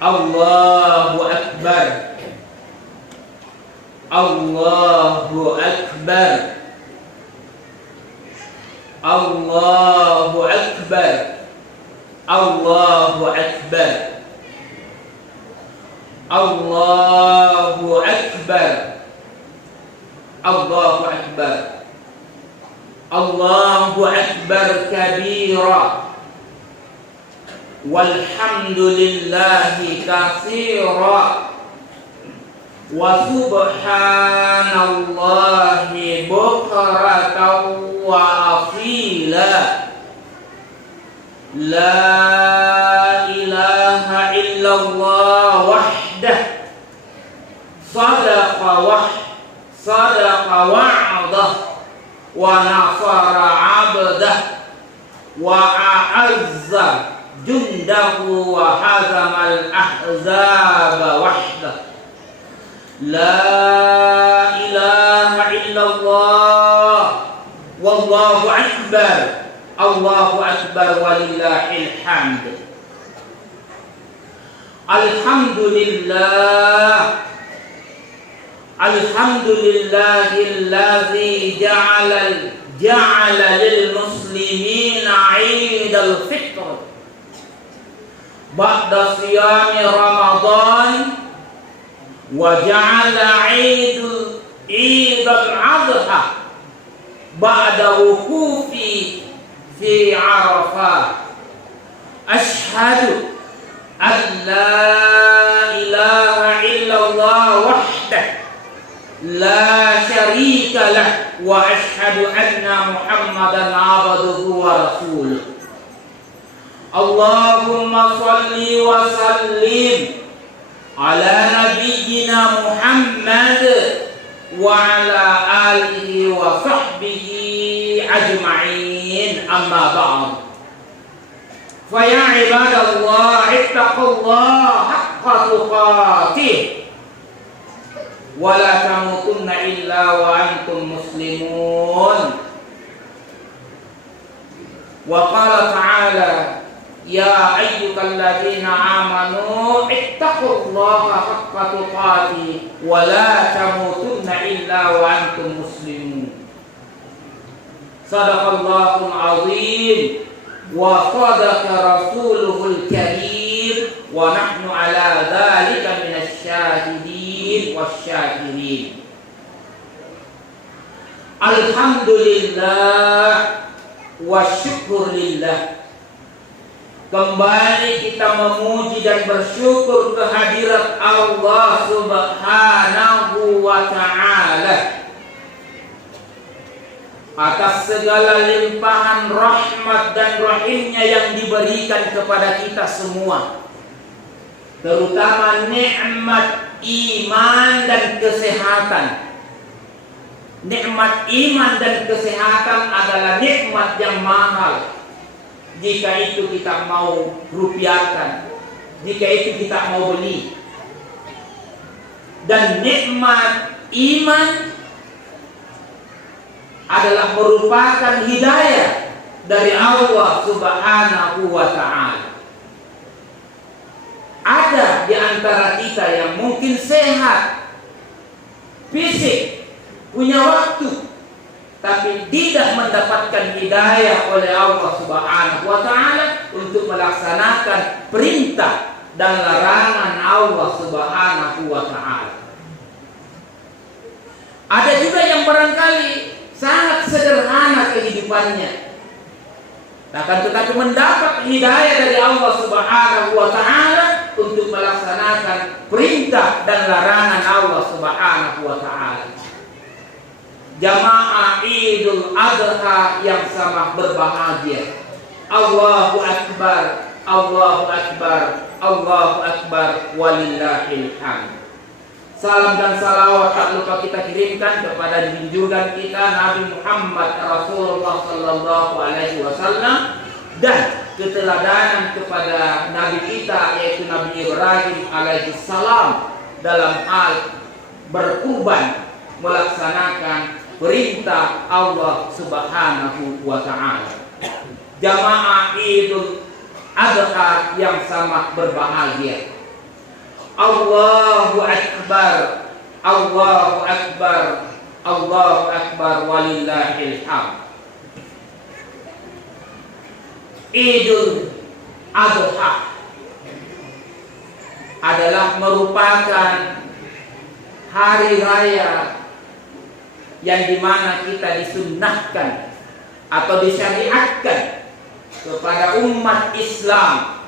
Allahu Akbar. Allahu Akbar. Allahu Akbar. Allahu Akbar. Allahu Akbar. Allahu Akbar. Allahu Akbar kabira. Walhamdulillahi katsira. Wa subhanallahi bukratan wa asila. La ilaha illallah wahdah. Sadaqa wa'dah. Wa nasara 'abdah. Wa a'azza jundahu wa hazamal ahzaba wahdah. La ilaha illallah. Wallahu akbar. Allahu akbar walillahil hamd. Alhamdulillah. Alhamdulillahilladzi ja'ala lil muslimina 'idal fitr ba'da siyami Ramadan wa ja'ala 'idal adha ba'da wuqufi fi Arafah. Ashhadu an la ilaha illallah wahdah la syarika lah wa ashhadu anna Muhammadan 'abduhu wa rasuluh. Allahumma shalli wa sallim ala nabiyyina Muhammad wa ala alihi wa sahbihi ajma'in, amma ba'd. Fa ya ibadallah ittaqullaha haqqa tuqatih wa la tamutunna illa wa antum muslimun. Wa qala ta'ala ya ayyuhalladzina amanu ittaqullaha haqqa tuqatih wa la tamutunna illa wa antum muslimun. Sadaqallahul azim wa sadaqa rasuluhul karim wa nahnu ala dzalika minasy syahidin wasyakirin. Alhamdulillah wa syukurillah. Kembali kita memuji dan bersyukur kehadirat Allah Subhanahu wa ta'ala atas segala limpahan rahmat dan rahimnya yang diberikan kepada kita semua, terutama nikmat iman dan kesehatan. Nikmat iman dan kesehatan adalah nikmat yang mahal jika itu kita mau rupiahkan, jika itu kita mau beli. Dan nikmat iman adalah merupakan hidayah dari Allah Subhanahu wa ta'ala. Ada di antara kita yang mungkin sehat fisik, punya waktu, tapi tidak mendapatkan hidayah oleh Allah Subhanahu wa ta'ala untuk melaksanakan perintah dan larangan Allah Subhanahu wa ta'ala. Ada juga yang barangkali sangat sederhana kehidupannya, akan tetapi mendapat hidayah dari Allah Subhanahu wa ta'ala untuk melaksanakan perintah dan larangan Allah Subhanahu wa ta'ala. Jamaah Idul Adha yang sama berbahagia. Allahu Akbar, Allahu Akbar, Allahu Akbar, walillahil hamd. Salam dan salawat tak lupa kita kirimkan kepada junjungan kita Nabi Muhammad Rasulullah sallallahu alaihi wasallam, dan keteladanan kepada Nabi kita yaitu Nabi Ibrahim alaihi salam dalam hal berkurban, melaksanakan perintah Allah Subhanahu wa ta'ala. Jamaah Idul Adha yang sama berbahagia. Allahu Akbar, Allahu Akbar, Allahu Akbar, walillahil hamd. Idul Adha adalah merupakan hari raya yang dimana kita disunnahkan atau disyariatkan kepada umat Islam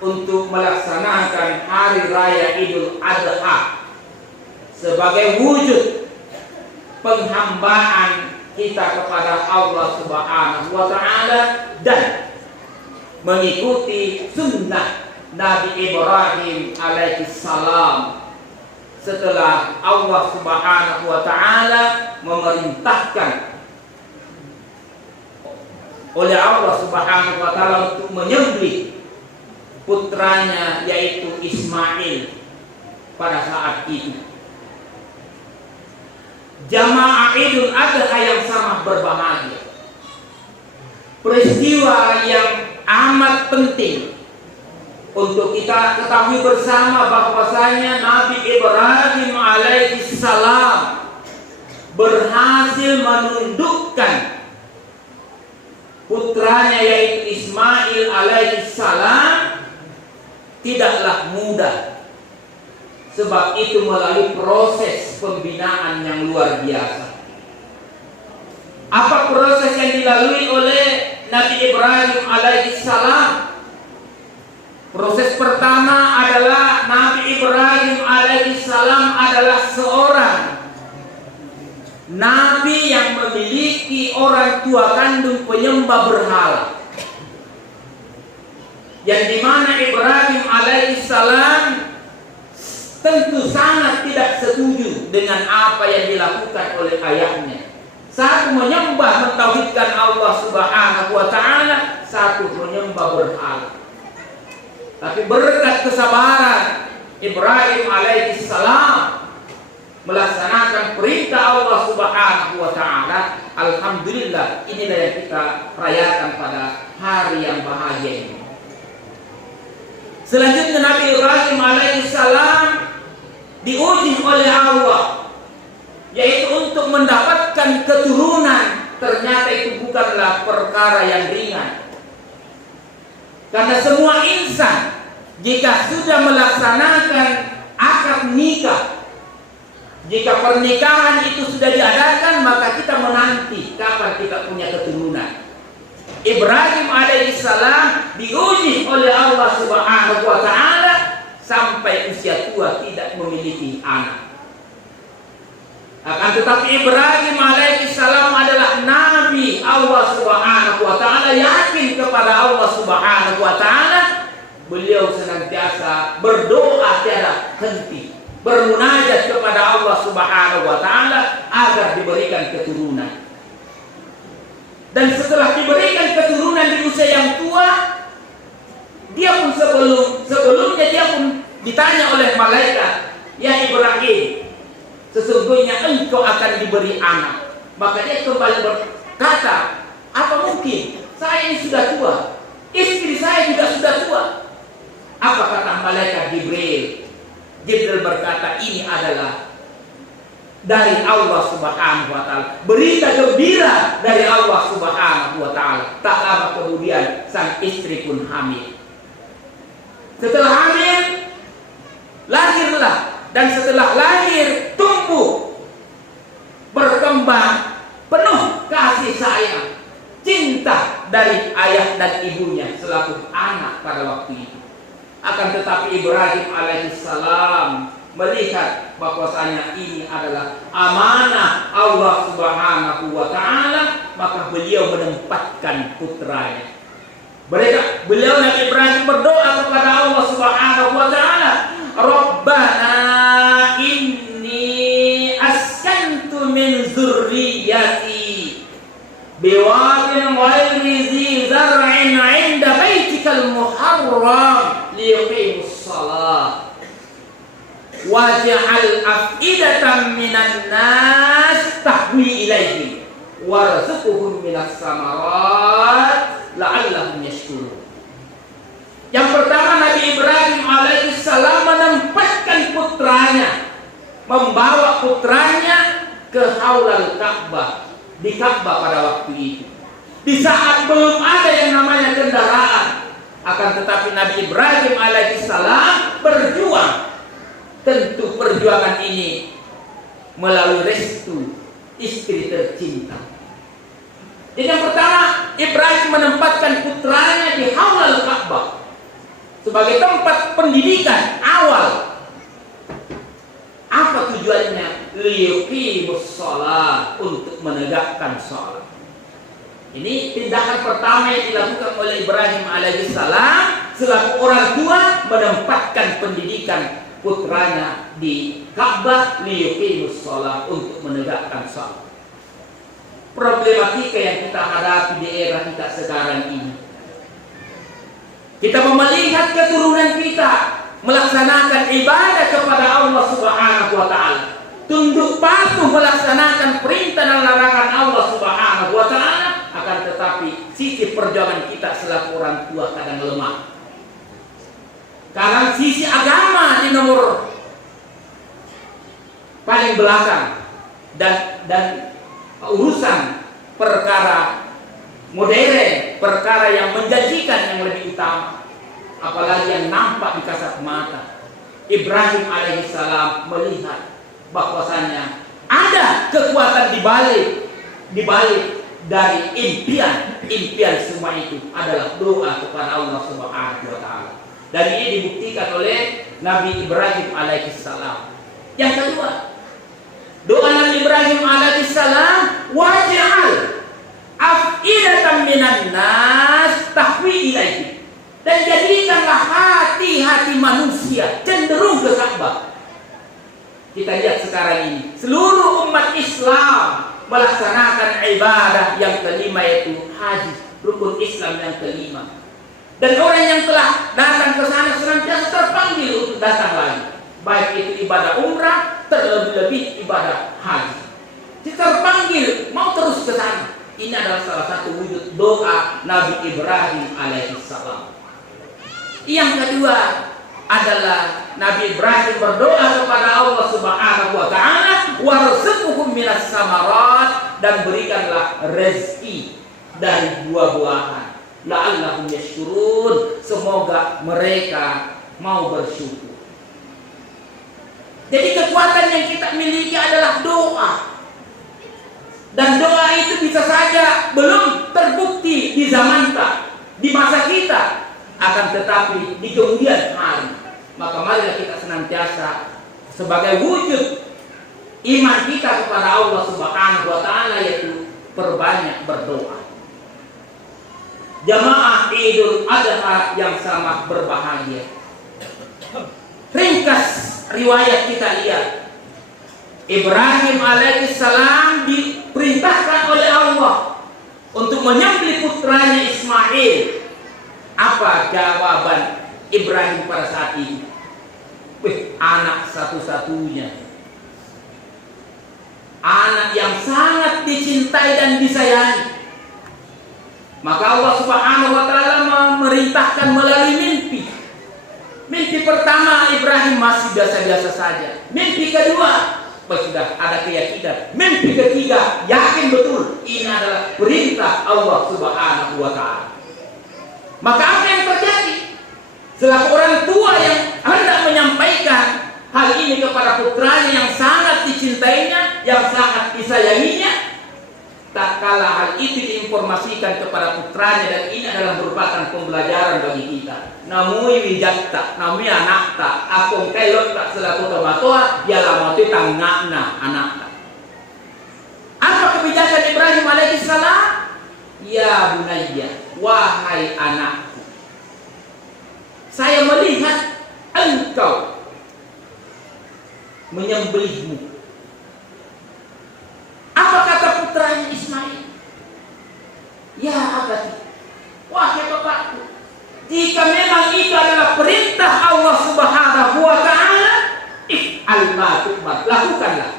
untuk melaksanakan hari raya Idul Adha sebagai wujud penghambaan kita kepada Allah Subhanahu wa Ta'ala dan mengikuti sunnah Nabi Ibrahim alaihi salam setelah Allah Subhanahu wa Ta'ala memerintahkan oleh Allah Subhanahu wa Ta'ala untuk menyembelih putranya yaitu Ismail pada saat itu. Jamaah Idul Adha yang sangat berbahagia, peristiwa yang amat penting untuk kita ketahui bersama bahwasanya Nabi Ibrahim alaihi salam berhasil menundukkan putranya yaitu Ismail alaihi salam tidaklah mudah, sebab itu melalui proses pembinaan yang luar biasa. Apa proses yang dilalui oleh Nabi Ibrahim alaihi salam? Proses pertama adalah Nabi Ibrahim alaihi salam adalah seorang nabi yang memiliki orang tua kandung penyembah berhala, yang dimana Ibrahim alaihi salam tentu sangat tidak setuju dengan apa yang dilakukan oleh ayahnya. Satu menyembah mentauhidkan Allah Subhanahu wa Ta'ala, satu menyembah berhala. Tapi berkat kesabaran Ibrahim alaihi salam melaksanakan perintah Allah Subhanahu wa Ta'ala, alhamdulillah, inilah yang kita rayakan pada hari yang bahagia ini. Selanjutnya Nabi Ibrahim alaihi salam diuji oleh Allah, yaitu untuk mendapatkan keturunan. Ternyata itu bukanlah perkara yang ringan, karena semua insan jika sudah melaksanakan akad nikah, jika pernikahan itu sudah diadakan, maka kita menanti kapan kita punya keturunan. Ibrahim alaihissalam diuji oleh Allah Subhanahu wa Ta'ala sampai usia tua tidak memiliki anak. Akan tetapi Ibrahim alaihissalam adalah nabi Allah Subhanahu wa Ta'ala, yakin kepada Allah Subhanahu wa Ta'ala. Beliau senantiasa berdoa tiada henti, bermunajat kepada Allah Subhanahu wa Ta'ala agar diberikan keturunan. Dan setelah diberikan keturunan di usia yang tua, dia pun sebelumnya dia pun ditanya oleh malaikat, "Ya Ibrahim, sesungguhnya engkau akan diberi anak." Maka dia kembali berkata, "Apa mungkin? Saya ini sudah tua, istri saya juga sudah tua." Apa kata malaikat Jibril? Jibril berkata, "Ini adalah dari Allah Subhanahu wa Ta'ala, berita gembira dari Allah Subhanahu wa Ta'ala." Tak lama kemudian sang istri pun hamil. Setelah hamil, lahirlah, dan setelah lahir tumbuh, berkembang penuh kasih sayang, cinta dari ayah dan ibunya selaku anak pada waktu itu. Akan tetapi Ibrahim alaihissalam melihat bahwasanya ini adalah amanah Allah Subhanahu wa Ta'ala, maka beliau menempatkan putranya. Beliau Nabi Ibrahim berdoa kepada Allah Subhanahu wa Ta'ala, "Rabbana inni askantu min dzurriyyati biwadin ghairi dzi zar'in 'inda baitikal muharram liyuqimus shalah waj'al af'idatan minan nas tahwi ilaihim warzuqhum minas samarat la'allahum yashkurun." Yang pertama, Nabi Ibrahim alaihissalam menempatkan membawa putranya ke Haulal Ka'bah, di Ka'bah pada waktu itu. Di saat belum ada yang namanya kendaraan, akan tetapi Nabi Ibrahim alaihissalam berjuang. Tentu perjuangan ini melalui restu istri tercinta. Jadi yang pertama, Ibrahim menempatkan putranya di Haulal Ka'bah sebagai tempat pendidikan awal. Apa tujuannya? Liyuqimus shalah, untuk menegakkan shalat. Ini tindakan pertama yang dilakukan oleh Ibrahim alaihissalam selaku orang tua, menempatkan pendidikan putranya di Ka'bah, liyuqimus shalah, untuk menegakkan shalat. Problematika yang kita hadapi di era kita sekarang ini, kita melihat keturunan kita melaksanakan ibadah kepada Allah Subhanahu wa taala, tunduk patuh melaksanakan perintah dan larangan Allah Subhanahu wa taala, akan tetapi sisi perjuangan kita selaku orang tua kadang lemah. Karena sisi agama di nomor paling belakang, dan urusan perkara modern, perkara yang menjanjikan yang lebih utama, apalagi yang nampak di kasat mata. Ibrahim alaihissalam melihat bahwasanya ada kekuatan di balik dari impian semua itu adalah doa kepada Allah Subhanahu wa taala. Dan ini dibuktikan oleh Nabi Ibrahim alaihissalam. Yang kedua, doa Nabi Ibrahim alaihissalam, waj'al af'idatan minan nas tahwi ilaihi, dan jadikanlah hati-hati manusia cenderung ke Ka'bah. Kita lihat sekarang ini seluruh umat Islam melaksanakan ibadah yang kelima, yaitu haji, rukun Islam yang kelima. Dan orang yang telah datang ke sana senantiasa terpanggil untuk datang lagi, baik itu ibadah umrah, terlebih-lebih ibadah haji. Terpanggil mau terus ke sana. Ini adalah salah satu wujud doa Nabi Ibrahim alaihissalam. Yang kedua adalah Nabi Ibrahim berdoa kepada Allah Subhanahu wa taala, warzuqhum minas samarat, dan berikanlah rezeki dari buah-buahan, la'allahum yashkurun, semoga mereka mau bersyukur. Jadi kekuatan yang kita miliki adalah doa. Dan doa itu bisa saja belum terbukti di zaman kita, di masa kita, akan tetapi di kemudian hari. Maka marilah kita senantiasa sebagai wujud iman kita kepada Allah Subhanahu wa taala, yaitu perbanyak berdoa. Jamaah Idul Adha yang sangat berbahagia. Ringkas riwayat kita lihat, Ibrahim alaihissalam diperintahkan oleh Allah untuk menyembelih putranya Ismail. Apa jawaban Ibrahim pada saat itu? Anak satu-satunya, anak yang sangat dicintai dan disayangi. Maka Allah Subhanahu wa taala memerintahkan melalui mimpi. Mimpi pertama Ibrahim masih biasa-biasa saja. Mimpi kedua sudah ada keyakinan. Mimpi ketiga yakin betul ini adalah perintah Allah Subhanahu wa taala. Maka apa yang terjadi? Selaku orang tua yang hendak menyampaikan hal ini kepada putranya yang sangat dicintainya, yang sangat disayanginya, tak kalah hal itu diinformasikan kepada putranya, dan ini adalah merupakan pembelajaran bagi kita. Namui wijatta, namui anakta, akong kelot tak selaku tomatoa, ialah mati tanggakna anakta. Apa kebijakan Ibrahim alaihissalam? Ya bunayya, wahai anakku, saya melihat engkau menyembelihmu. Apa kata putranya Ismail? Ya abadi, wahai bapakku, jika memang itu adalah perintah Allah Subhanahu wa taala, if'al ma tu'mar, lakukanlah.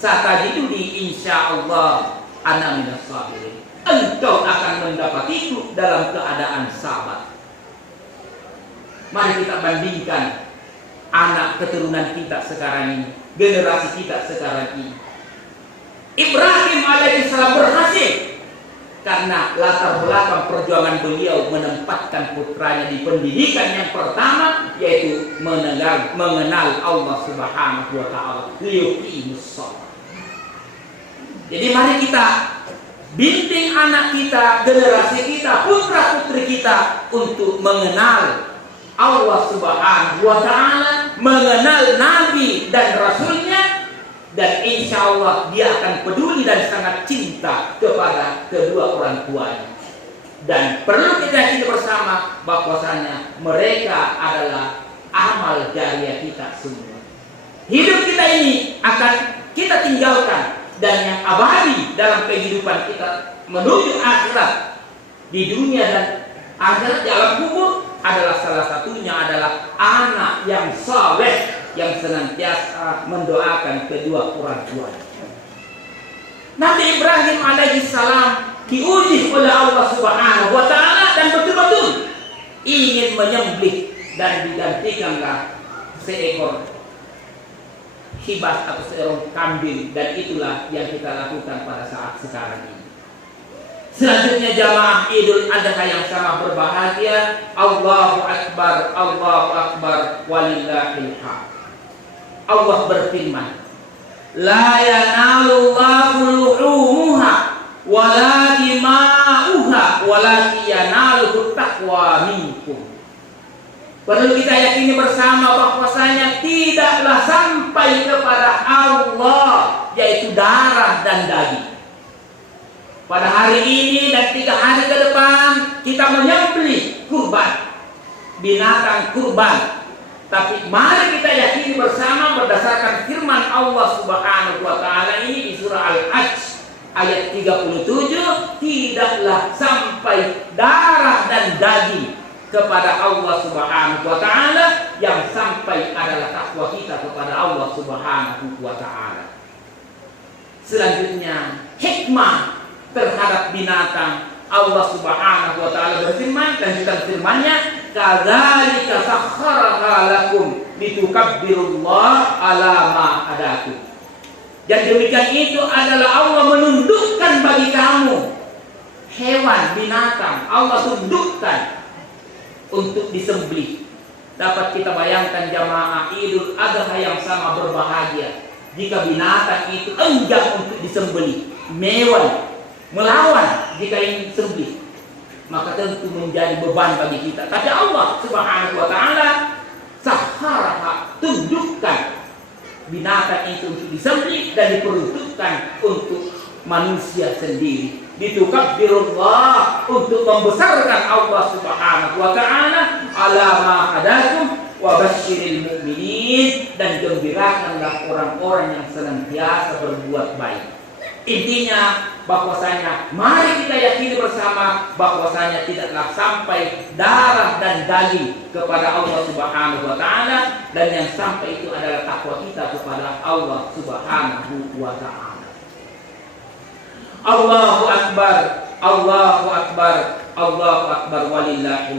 Satajiduni insyaallah ana minas sabirin. Engkau akan mendapat itu dalam keadaan sabar. Mari kita bandingkan anak keturunan kita sekarang ini, generasi kita sekarang ini. Ibrahim alaihissalam berhasil karena latar belakang perjuangan beliau menempatkan putranya di pendidikan yang pertama, yaitu mengenal Allah Subhanahu wa taala, liyuqimus shalah. Jadi mari kita bimbing anak kita, generasi kita, putra-putri kita untuk mengenal Allah Subhanahu wa taala, mengenal nabi dan rasulnya, dan insya Allah dia akan peduli dan sangat cinta kepada kedua orang tuanya. Dan perlu kita yakini bersama bahwasanya mereka adalah amal jariah kita semua. Hidup kita ini akan kita tinggalkan, dan yang abadi dalam kehidupan kita menuju akhirat, di dunia dan akhirat di alam kubur, adalah salah satunya adalah anak yang saleh yang senantiasa mendoakan kedua orang tuanya. Nabi Ibrahim alaihissalam diuji oleh Allah Subhanahu wa taala dan betul-betul ingin menyembelih, dan digantikanlah seekor hibas atau seekor kambing, dan itulah yang kita lakukan pada saat sekarang ini. Selanjutnya jamaah Idul Adha yang sama berbahagia, Allahu Akbar, Allahu Akbar, walillahil hamd. Allah berfirman, la yanalullahu luhumuha wala dima'uha walakin yanaluhu taqwa minkum. Perlu kita yakini bersama bahwasanya tidaklah sampai kepada Allah, yaitu darah dan daging. Pada hari ini dan 3 hari ke depan kita menyembelih kurban, binatang kurban. Tapi mari kita yakini bersama berdasarkan firman Allah Subhanahu wa taala ini di surah Al-Hajj ayat 37, tidaklah sampai darah dan daging kepada Allah Subhanahu wa taala, yang sampai adalah takwa kita kepada Allah Subhanahu wa taala. Selanjutnya hikmah terhadap binatang, Allah Subhanahu wa taala berfirman, lanjutan firman-Nya, kadzalika sakhkharaha lakum litukabbirullaha ala ma hadakum. Dan demikian itu adalah Allah menundukkan bagi kamu hewan, binatang, Allah tundukkan untuk disembelih. Dapat kita bayangkan jamaah Idul Adha yang sama berbahagia jika binatang itu enggan untuk disembelih, melawan jika ingin sembelih, maka tentu menjadi beban bagi kita. Tapi Allah Subhanahu wa taala sakharaha, tundukkan binatang itu untuk disembelih dan diperuntukkan untuk manusia sendiri. Ditukabirullah, untuk membesarkan Allah Subhanahu wa taala, ala ma hadakum wa basyiril mu'minin, dan gembirakanlah orang-orang yang senantiasa berbuat baik. Intinya bahwasanya mari kita yakini bersama bahwasanya tidaklah sampai darah dan daging kepada Allah Subhanahu wa taala, dan yang sampai itu adalah takwa kita kepada Allah Subhanahu wa taala. Allahu Akbar, Allahu Akbar, Allahu Akbar, walillahil